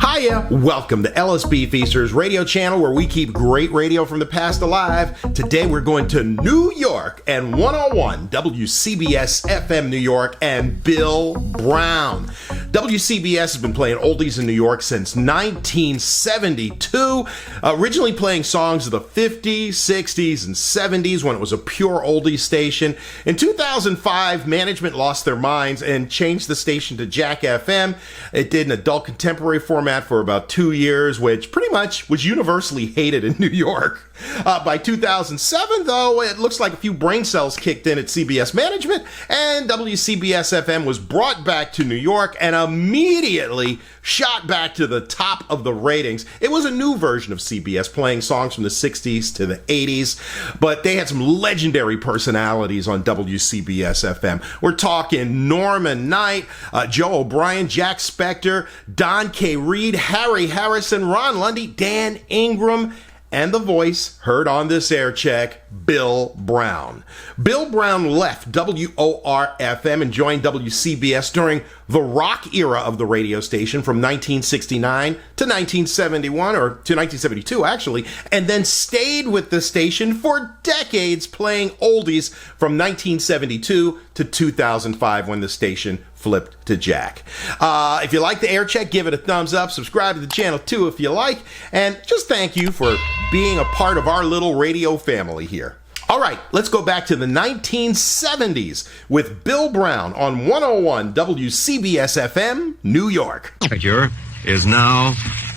Hiya! Welcome to LSB Feasters radio channel where we keep great radio from the past alive. Today we're going to New York and 101 WCBS-FM New York and Bill Brown. WCBS has been playing oldies in New York since 1972, originally playing songs of the 50s, 60s, and 70s when it was a pure oldies station. In 2005, management lost their minds and changed the station to Jack FM. It did an adult contemporary format for about 2 years, which pretty much was universally hated in New York. By 2007, though, it looks like a few brain cells kicked in at CBS management, and WCBS-FM was brought back to New York and immediately shot back to the top of the ratings. It was a new version of CBS, playing songs from the 60s to the 80s, but they had some legendary personalities on WCBS-FM. We're talking Norman Knight, Joe O'Brien, Jack Spector, Don K. Reed, Harry Harrison, Ron Lundy, Dan Ingram, and the voice heard on this air check, Bill Brown. Bill Brown left WOR-FM and joined WCBS during the rock era of the radio station from 1969 to 1971, or to 1972 actually, and then stayed with the station for decades playing oldies from 1972 to 2005 when the station flipped to Jack. If you like the air check, give it a thumbs up. Subscribe to the channel too if you like. And just thank you for being a part of our little radio family here. All right, let's go back to the 1970s with Bill Brown on 101 WCBS-FM, New York. Temperature is now,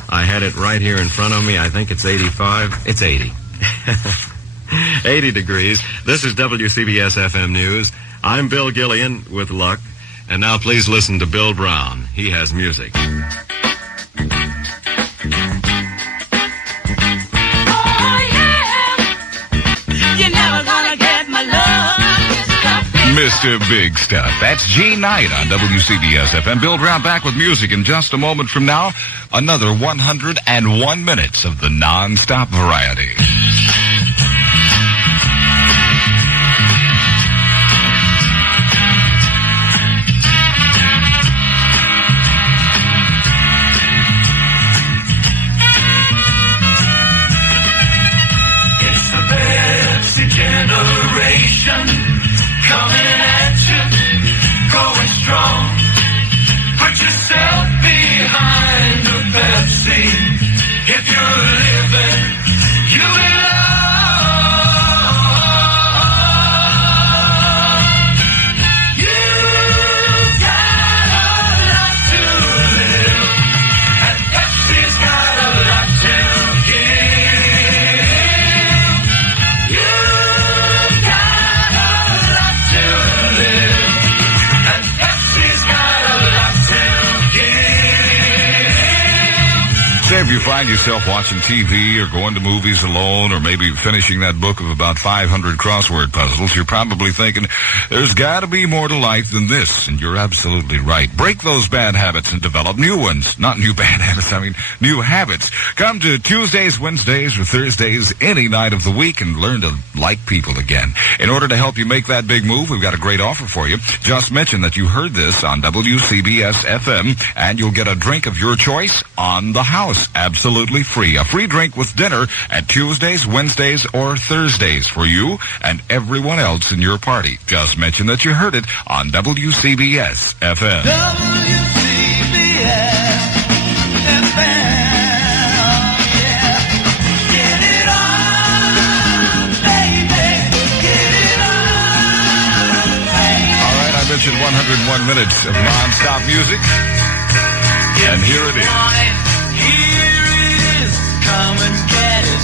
I had it right here in front of me, I think it's 85. It's 80. 80 degrees. This is WCBS-FM News. I'm Bill Gillian with luck. And now please listen to Bill Brown. He has music. Mr. Big Stuff. That's G Night on WCBS-FM. Bill Brown back with music in just a moment from now. Another 101 minutes of the non-stop variety. It's the Pepsi generation. Coming at you, going strong. Put yourself behind the Pepsi. If you're living, you belong. You've got a lot to live, and Pepsi's got a lot to give. You've got a lot to live, and Pepsi's got a lot to give. Say if you find yourself watching TV or going to movies alone or maybe finishing that book of about 500 crossword puzzles, you're probably thinking, there's got to be more to life than this, and you're absolutely right. Break those bad habits and develop new ones. Not new bad habits, I mean new habits. Come to Tuesdays, Wednesdays, or Thursdays any night of the week and learn to like people again. In order to help you make that big move, we've got a great offer for you. Just mention that you heard this on WCBS-FM, and you'll get a drink of your choice on the house. Absolutely free. A free drink with dinner at Tuesdays, Wednesdays, or Thursdays for you and everyone else in your party. Just mention that you heard it on WCBS-FM. WCBS-FM. Get it on, baby. Get it on, baby. All right, I mentioned 101 minutes of non-stop music, and here it is. Here it is. Come and get it.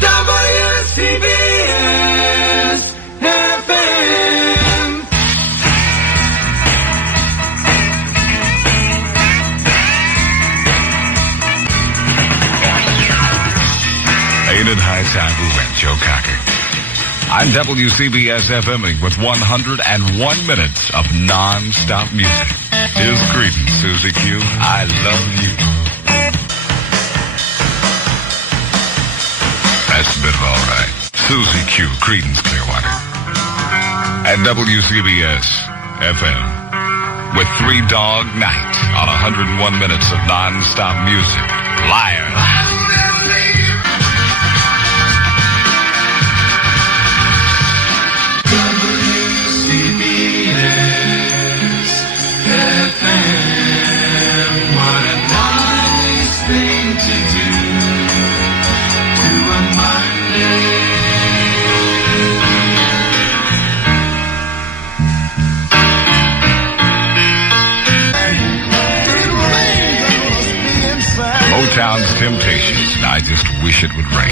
WCBS-FM. Ain't it high time we went, Joe Cocker? I'm WCBS-FM with 101 minutes of non-stop music. Here's Creedence, Susie Q. I love you. That's a bit of all right. Susie Q, Creedence Clearwater. at WCBS-FM with 3 Dog Night on 101 minutes of non-stop music. Liar. WCBS-FM, what a nice thing to do to a Monday. Motown's Temptations, and I Just Wish It Would Rain.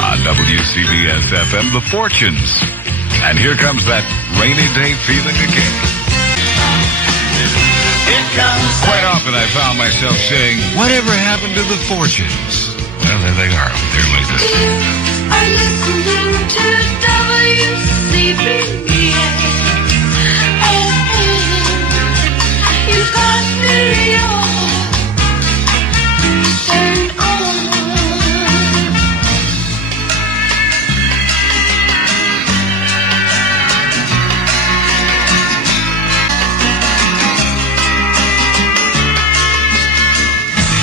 On WCBS-FM, The Fortunes. And here comes that rainy day feeling again. Quite often I found myself saying, whatever happened to The Fortunes? Well, there they are with their latest. You are listening to WCBS-FM. You've got New York. Turn on.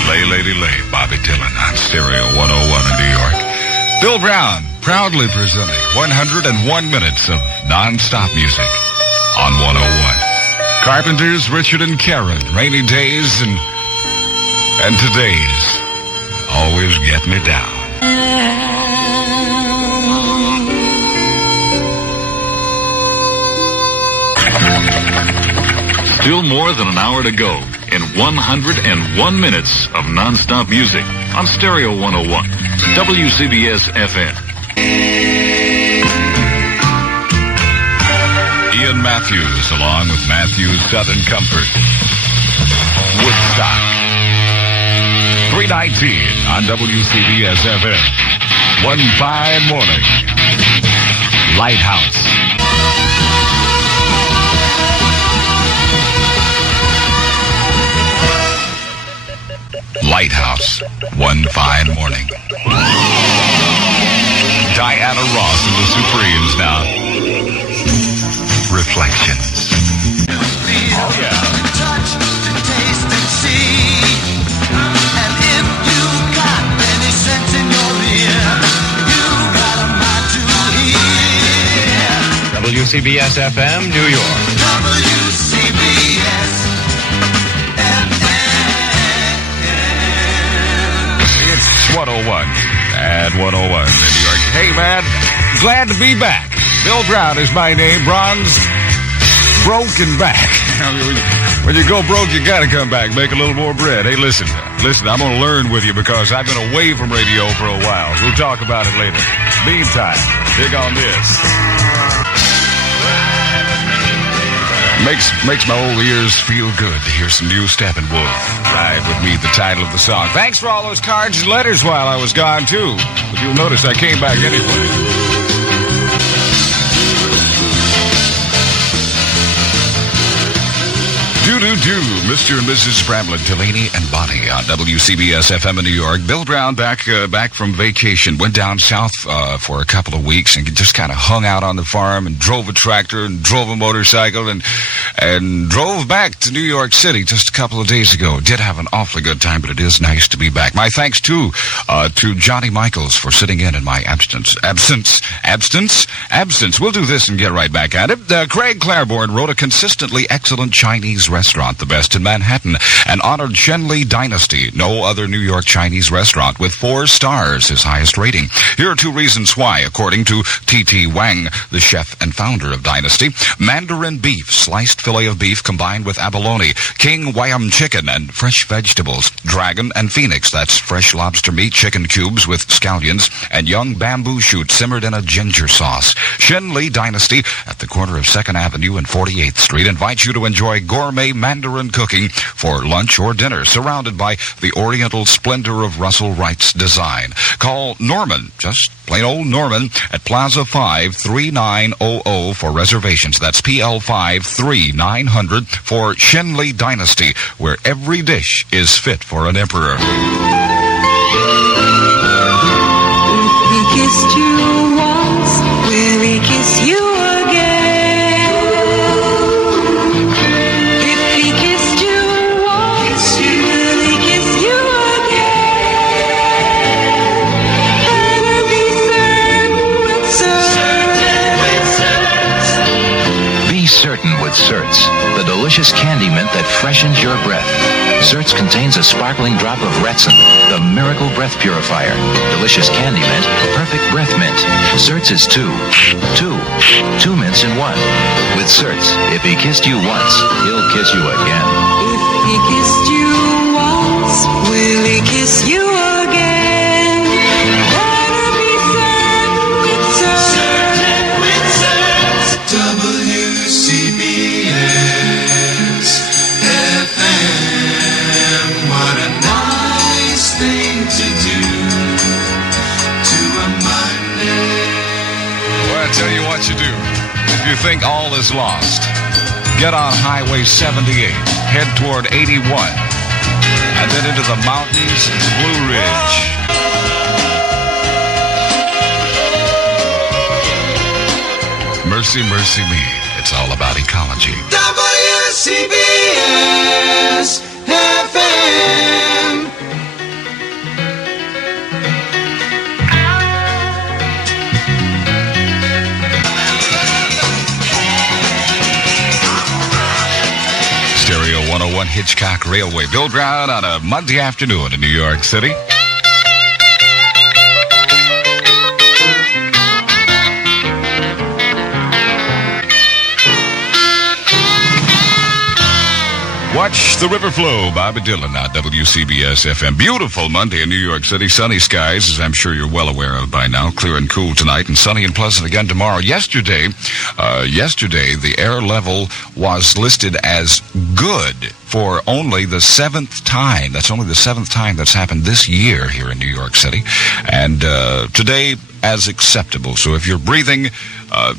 Lay, Lady, Lay, Bobby Dylan on Stereo 101 in New York. Bill Brown proudly presenting 101 minutes of non-stop music on 101. Carpenters, Richard and Karen, Rainy Days and Today's Always Get Me Down. Still more than an hour to go in 101 minutes of non-stop music on Stereo 101, WCBS-FM. Ian Matthews, along with Matthews Southern Comfort. Woodstock. 3:19 on WCBS-FM. One fine morning. Lighthouse. Lighthouse. One fine morning. Diana Ross and the Supremes now. Reflections. Oh, yeah. Touch, to taste and see. And if you got any sense in your ear, you got a mind to hear. WCBS-FM, New York. It's 101 at 101 in New York. Hey, man, glad to be back. Bill Brown is my name. Bronze, broken back. When you go broke, you got to come back, make a little more bread. Hey, listen, I'm going to learn with you because I've been away from radio for a while. We'll talk about it later. Meantime, dig on this. Makes my old ears feel good to hear some new Steppenwolf. Ride with me, the title of the song. Thanks for all those cards and letters while I was gone, too. But you'll notice I came back anyway. Do, Mr. and Mrs. Bramlett, Delaney, and Bonnie on WCBS-FM in New York. Bill Brown back from vacation. Went down south for a couple of weeks and just kind of hung out on the farm and drove a tractor and drove a motorcycle and drove back to New York City just a couple of days ago. Did have an awfully good time, but it is nice to be back. My thanks, too, to Johnny Michaels for sitting in my absence. We'll do this and get right back at it. Craig Claiborne wrote a consistently excellent Chinese restaurant, the best in Manhattan, and honored Shenli Dynasty, no other New York Chinese restaurant, with 4 stars, his highest rating. Here are 2 reasons why, according to T.T. Wang, the chef and founder of Dynasty. Mandarin beef, sliced fillet of beef combined with abalone, king Wyam chicken and fresh vegetables, dragon and phoenix, that's fresh lobster meat, chicken cubes with scallions, and young bamboo shoot simmered in a ginger sauce. Shenli Dynasty at the corner of 2nd Avenue and 48th Street invites you to enjoy gourmet Mandarin cooking for lunch or dinner, surrounded by the oriental splendor of Russell Wright's design. Call Norman, just plain old Norman, at Plaza 5 3900 for reservations. That's PL 5 3900 for Shenli Dynasty, where every dish is fit for an emperor. We kissed you once, where we kiss you certain with Certs, the delicious candy mint that freshens your breath. Certs contains a sparkling drop of Retsin, the miracle breath purifier. Delicious candy mint, perfect breath mint. Certs is two mints in one. With Certs, if he kissed you once, he'll kiss you again. If he kissed you once, will he kiss you again? Better be certain with Certs. WCBS-FM. What a nice thing to do to a Monday. Well, I tell you what you do. If you think all is lost, get on Highway 78, head toward 81, and then into the mountains of the Blue Ridge. Mercy, mercy me. It's all about ecology. WCBS-FM. Stereo 101 Hitchcock Railway Build Round on a Monday afternoon in New York City. Watch the river flow, Bobby Dylan on WCBS-FM. Beautiful Monday in New York City. Sunny skies, as I'm sure you're well aware of by now. Clear and cool tonight, and sunny and pleasant again tomorrow. Yesterday, the air level was listed as good for only the 7th time. That's only the 7th time that's happened this year here in New York City. And today, as acceptable. So if you're breathing,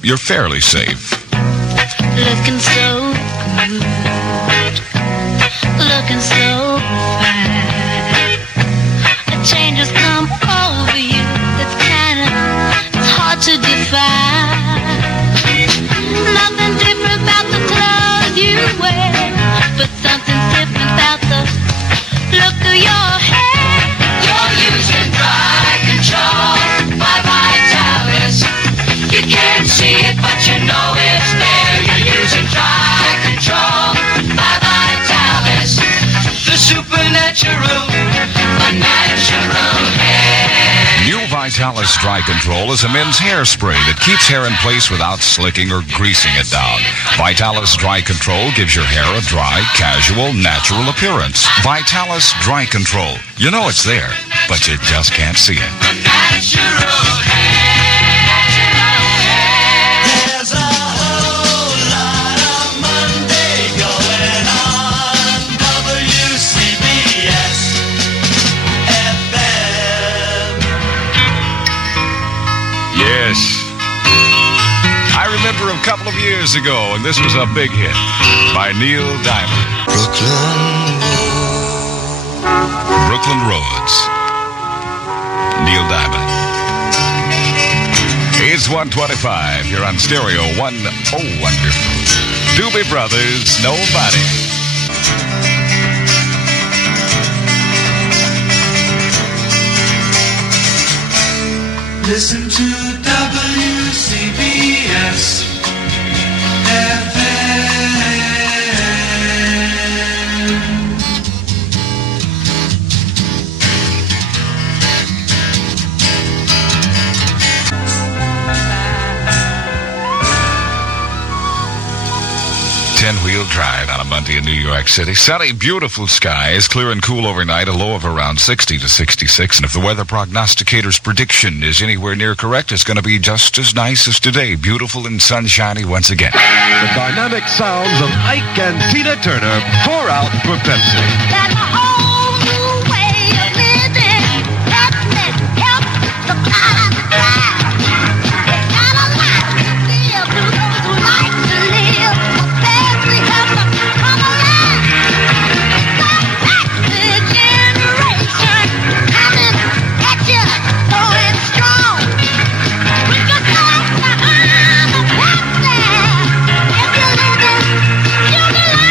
you're fairly safe. Looking so good, looking so fine. A change has come over you. It's hard to define. Nothing different about the clothes you wear, but something's different about the look of your hair. You're using dry control by Vitalis. You can't see it, but you know it's there. You're using dry control by Vitalis. The supernatural, a natural hair. New Vitalis Dry Control is a men's hairspray that keeps hair in place without slicking or greasing it down. Vitalis Dry Control gives your hair a dry, casual, natural appearance. Vitalis Dry Control. You know it's there, but you just can't see it. Natural There's a whole lot of Monday going on. WCBS-FM. Yes. I remember a couple of years ago, and this was a big hit by Neil Diamond. Brooklyn Roads. Neil Diamond. It's 1:25 here on Stereo 1. Oh, wonderful. Doobie Brothers, Nobody. Listen to WCBS-FM. 10-wheel drive on a Monday in New York City. Sunny, beautiful skies, clear and cool overnight, a low of around 60 to 66. And if the weather prognosticator's prediction is anywhere near correct, it's going to be just as nice as today. Beautiful and sunshiny once again. The dynamic sounds of Ike and Tina Turner pour out for Pepsi. That's a whole new way of living. Happiness helps supply the drive. It's got a lot to give to those who like to live. Pepsi helps them come alive. The next generation coming at you, going strong. With the thought behind the Pepsi, if you're living, you belong.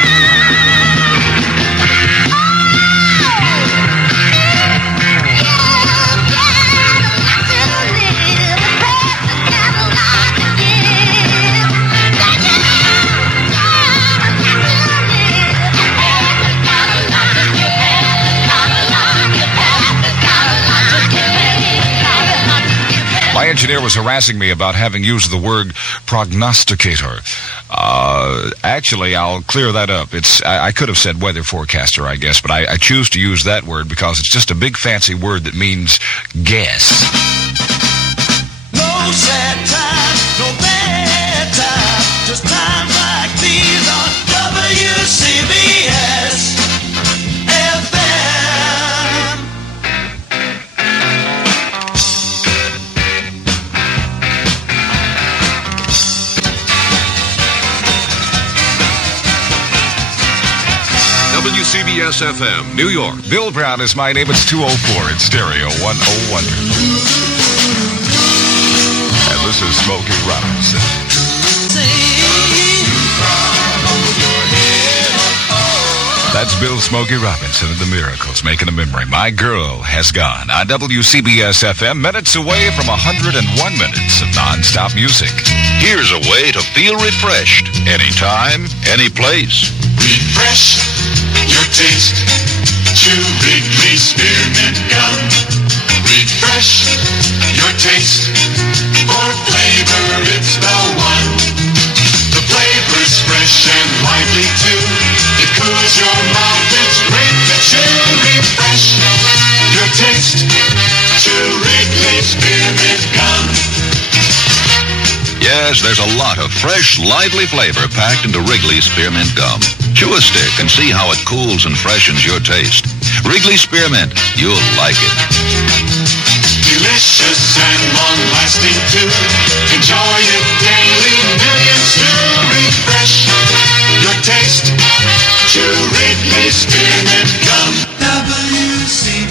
engineer was harassing me about having used the word prognosticator. Actually, I'll clear that up. I could have said weather forecaster, I guess, but I choose to use that word because it's just a big fancy word that means guess. No sad times, no bad times, just times like these on WCBS-FM. WCBS-FM, New York. Bill Brown is my name. It's 204 in stereo, 101. And this is Smokey Robinson. That's Bill Smokey Robinson and the Miracles, making a memory. My Girl Has Gone on WCBS-FM, minutes away from 101 minutes of non-stop music. Here's a way to feel refreshed anytime, any place. Refresh your taste to Wrigley Spearmint Gum. Refresh your taste for flavor, it's the one. The flavor's fresh and lively too. It cools your mouth, it's great to chew. Refresh your taste to Wrigley Spearmint Gum. Yes, there's a lot of fresh, lively flavor packed into Wrigley Spearmint Gum. Chew a stick and see how it cools and freshens your taste. Wrigley Spearmint, you'll like it. Delicious and long-lasting too. Enjoy it daily, millions do. Refresh your taste to Wrigley Spearmint Gum. WCBS-FM.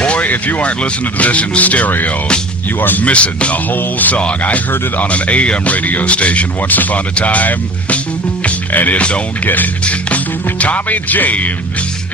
Boy, if you aren't listening to this in stereo, you are missing the whole song. I heard it on an AM radio station once upon a time, and it don't get it. Tommy James,